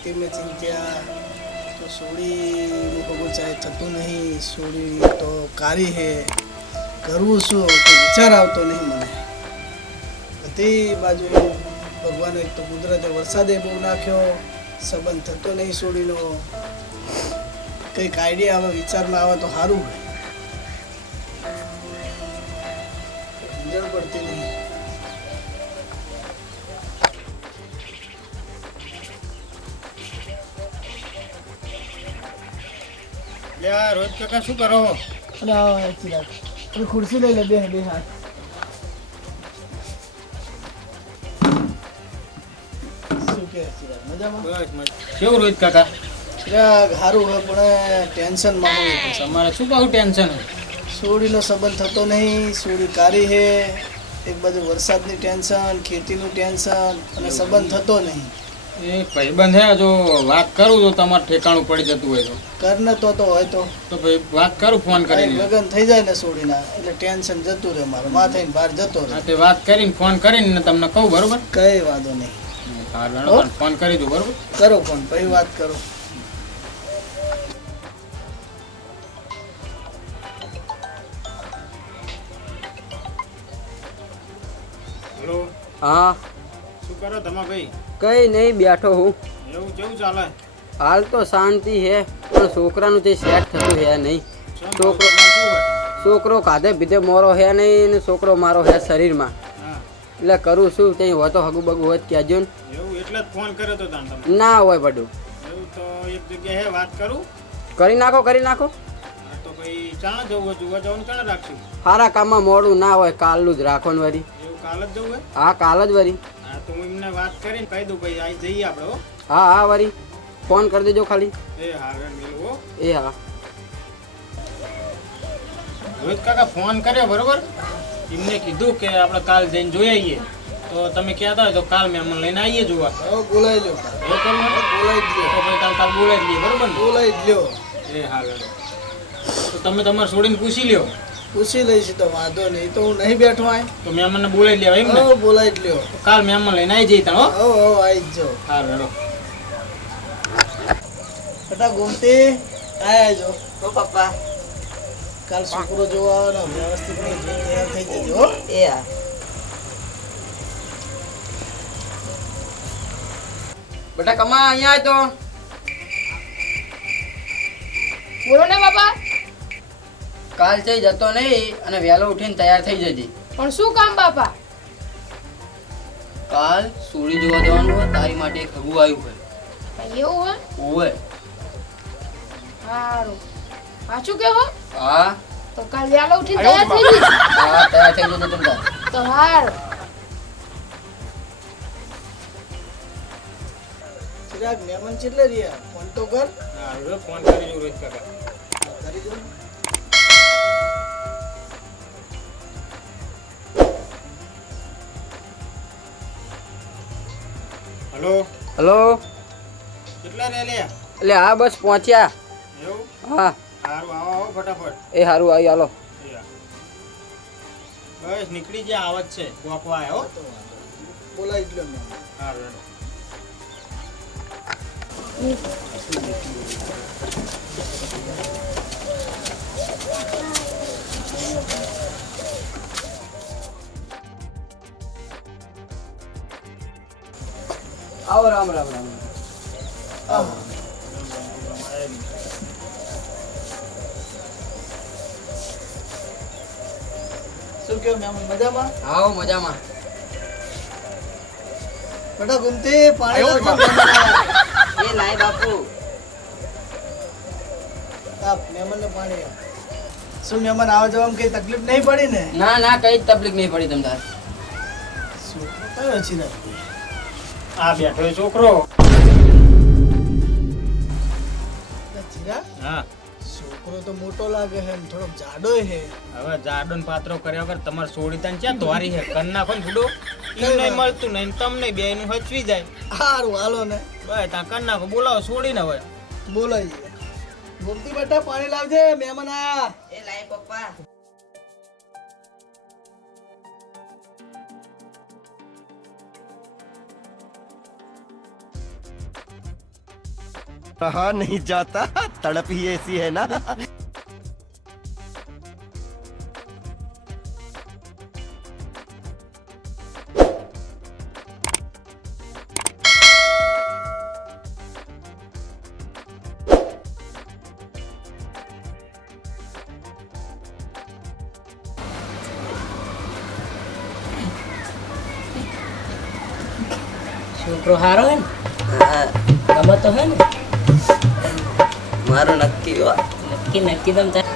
ખેતી મેં ચિંત્યા તો સોડીનું ભગું ચાહે થતું નહીં. સોડી તો કારી હે. કરવું શું? તો વિચાર આવતો નહીં મને. બધી બાજુ ભગવાને તો કુદરતે વરસાદે બહુ નાખ્યો. સંબંધ થતો નહીં સોડીનો કંઈક આઈડિયા આવે, વિચારમાં આવે તો સારું હોય. રોજ કાકા શું કરો? અરે આવો ચિરાગ ખુરશી લઈ લે બે બે હાથ. કેવું રોહિત કાકા? સારું હોય પણ ટેન્શનમાં હોય તમારે શું કહું ટેન્શન? સોડીનો સંબંધ થતો નહીં સોડી કારી છે. એક બાજુ વરસાદની ટેન્શન ખેતીનું ટેન્શન અને સંબંધ થતો નહીં. એ ભાઈબંધ હે જો વાત કરું તો તમારે ઠેકાણું પડી જતું હોય તો. કર ને તો તો હોય તો. તો ભાઈ વાત કરું ફોન કરીને. લગન થઈ જાય ને સોડીના એટલે ટેન્શન જતું રહે મારું માથે બહાર જતો રહે. તે વાત કરીને ફોન કરીને તમને કહું બરોબર? કઈ વાંધો નહીં. ફોન કરી દઉં બરોબર? કરો ફોન પછી વાત કરો. હેલો. હા. કરો તમા ભાઈ. કઈ નહીં બેઠો હું. એવું કેવું ચાલે? હાલ તો શાંતિ હે પણ છોકરાનું તે સેટ થતું હે નહીં. છોકરો છોકરો કાધે પીધે મોરો હે નહીં ને છોકરો મારો હે શરીરમાં. એટલે કરું શું ત્યાં હોય તો હગું બગું હોય કહેજો ને. એવું એટલે ફોન કર્યો તો તાણ તમે? ના હોય બધું. એવું તો એક જગ્યાએ હે વાત કરું? કરી નાખો કરી નાખો. તો ભાઈ ચાણ જવું જોવા જવાનું ચાણ રાખશું? સારા કામમાં મોડું ના હોય કાલનું જ રાખો ને વરી. એવું કાલ જ જવું હા કાલ જ વરી. તો હું એમને વાત કરીને કહી દઉં ભાઈ આઈ જઈએ આપણે હો. હા હા વારી. ફોન કરી દેજો ખાલી. એ હા રે એ હા. રોહિત કાકા ફોન કર્યો બરોબર? એમને કીધું કે આપણે કાલ જઈને જોઈ આવીએ તો તમે કહેતા હોય તો કાલ મેં અમને લઈને આવીએ જોવા. બોલાઈ લો એ હોય? બોલાઈ જ તો લ્યો ભાઈ કાલ કાલ બોલાવી દઈએ બરોબર જ લ્યો. એ હા તો તમે તમારે છોડીને પૂછી લ્યો. પૂછી લઈશ તો વાંધો નહીં. તો હું નહીં બેઠો આય તો મેં અમને બોલાવી લેવા એમ ને? બોલાઈ લ્યો. કાલ મહેમાન લઈને આવી જઈ તણ હો? હવે આવી જ જાઓ હા રેડો બેટા ગોમતી આયા જો. તો પપ્પા. કાલ છોકરો જોવા આવે ને વ્યવસ્થિત તૈયાર થઈ જજો હો. એ હા બેટા કમા અહીંયા આય તો. બોલો ને બાપા. કાલ છે જતો નહીં અને વહેલો ઉઠીને તૈયાર થઈ જજે. પણ શું કામ બાપા? કાલ સુરી જોવા જવાનું હોય તારી માટે એક હગું આવ્યું હોય. એવું હોય? ઓવે સારું. પાછું કે હો. હા? તો કાલ વહેલો ઉઠીને તૈયાર થઈ જજે. હા તૈયાર થઈ જજો તમ તો હાર. ચિરાગ મહેમાન કેટલે રહ્યા? ફોન તો કર. હા ફોન કરી જો રોહિત કાકા. કરી દો. હલો? હેલો? કેટલા રે એટલે હા બસ પહોંચ્યા. એવું? હા. સારું આવો આવો ફટાફટ. એ સારું આવી હાલો. બસ નીકળી ગયા આવત છે. ગોપવા આવ્યો તો બોલાઈ જ લ્યો સારું હા આવો રામ રામ રામ. આવો. શું કહો મહેમાન મજામાં? આવો મજામાં. બેટા ગુમતી પાણી. એ બાપુ. આપ શું મહેમાન આવવા જવામાં કઈ તકલીફ નહીં પડી ને? ના ના કઈ તકલીફ નહીં પડી તમને તાર. શું? કયો છે ને આ બેઠો છોકરો. હા? તો મોટો લાગે છે ને થોડોક જાડોય છે. હવે ને પાત્રો કર્યા વગર તમારે સોડી તાન ચા તોરી હે કર નાખો ને બુડો ઈ નહીં મળતું નહીં તમને બે નું હચવી જાય. સારું હાલો ને. ત્યાં કર નાખો. બોલાવો સોડી ને હવે. બોલાઈએ ગોમતી બેટા પાણી લાવજે મહેમાન આયા. એ લાય પપ્પા. रहा नहीं जाता तड़प ही ऐसी है ना છોકરો હારો હે ને ગમે તો હે ને મારું નક્કી હો નક્કી નક્કી તમ તાર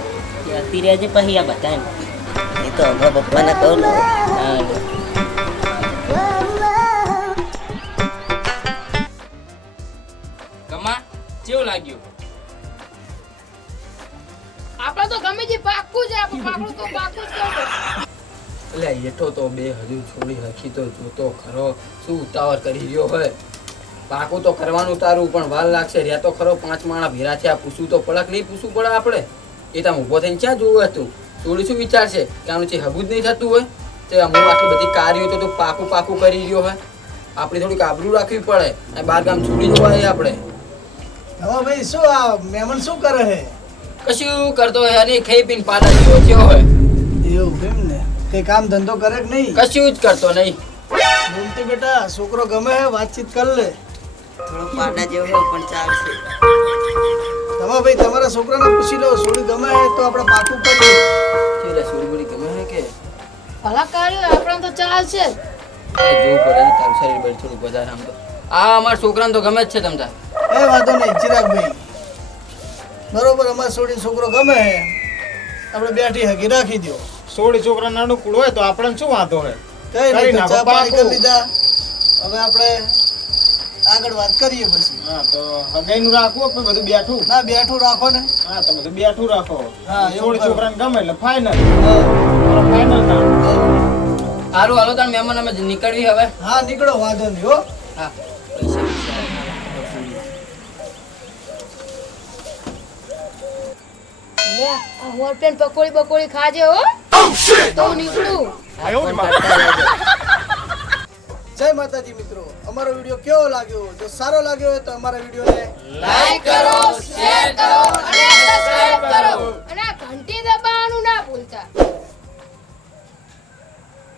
જતી રહેજે પછી આ બધા એ તો હમણાં પપ્પાને કહું ને. કમા કેવું લાગ્યું? આપણે તો ગમે જે પાક્કું છે આપણે પાકું તો પાકું જ કહો એટલે હેઠો તો બે હજુ છોડી હકી તો જોતો ખરો. શું ઉતાવળ કરી રહ્યો હોય? પાકું તો કરવાનું તારું પણ વાર લાગશે. રહ્યા તો ખરો પાંચ માણા ભેરા થયા. પૂછવું તો પડક નહીં પૂછવું પડે આપણે. એ તમે ઊભો થઈને ક્યાં જોવું હતું? થોડું શું વિચારશે? કે આનું જે હગું જ નહીં થતું હોય તો અમુક આટલી બધી કાર્યો તો તું પાકું પાકું કરી રહ્યો હોય આપણે થોડીક આબરૂ રાખવી પડે. અને બાર ગામ છોડી જવાય આપણે. હવે ભાઈ શું આ મહેમાન શું કરે છે? કશું કરતો હોય અને ખાઈ પીને પાડા જેવો થયો હોય. એવું કેમ ને? કઈ કામ ધંધો કરે કે નહીં? કશું જ કરતો નહીં. બોલતી બેટા છોકરો ગમે છે વાતચીત કર લે. થોડો પાડા જેવો હોય પણ ચાલશે. તમે ભાઈ તમારા છોકરાને પૂછી લો છોડી ગમે તો આપણે પાકું કરીએ એટલે સોરીબોરી ગમે છે કે? ભલા કાર્યો આપણે તો ચાલશે. જ. પડે ને શરીર બળી થોડું વધારે આમ તો. આ અમારા છોકરાને તો ગમે જ છે તમતા. એ વાંધો નહીં ચિરાગભાઈ બરોબર અમારે છોડીને છોકરો ગમે હે. આપણે બેઠી હકી રાખી દો છોકરા છોકરાના અનુકૂળ હોય તો આપણને શું વાંધો હોય? કઈ નહીં ચા પાણી કરી લીધા. હવે આપણે આગળ વાત કરીએ પછી. હા તો હગાઈનું રાખવું કે બધું બેઠું. ના બેઠું રાખો ને. હા તો બધું બેઠું રાખો. હા, એવું. છોકરાને ગમે એટલે ફાઇનલ. ફાઇનલ હારું હાલો તાર મહેમાન અમે નીકળવી હવે. હા નીકળો વાંધો નહીં હો. હા. લે પકોડી બકોડી ખાજે હો. તો હું નીકળું જય માતાજી મિત્રો. અમારો વીડિયો કેવો લાગ્યો? જો સારો લાગ્યો હોય તો અમારા વિડીયોને લાઈક કરો, શેર કરો અને સબસ્ક્રાઇબ કરો.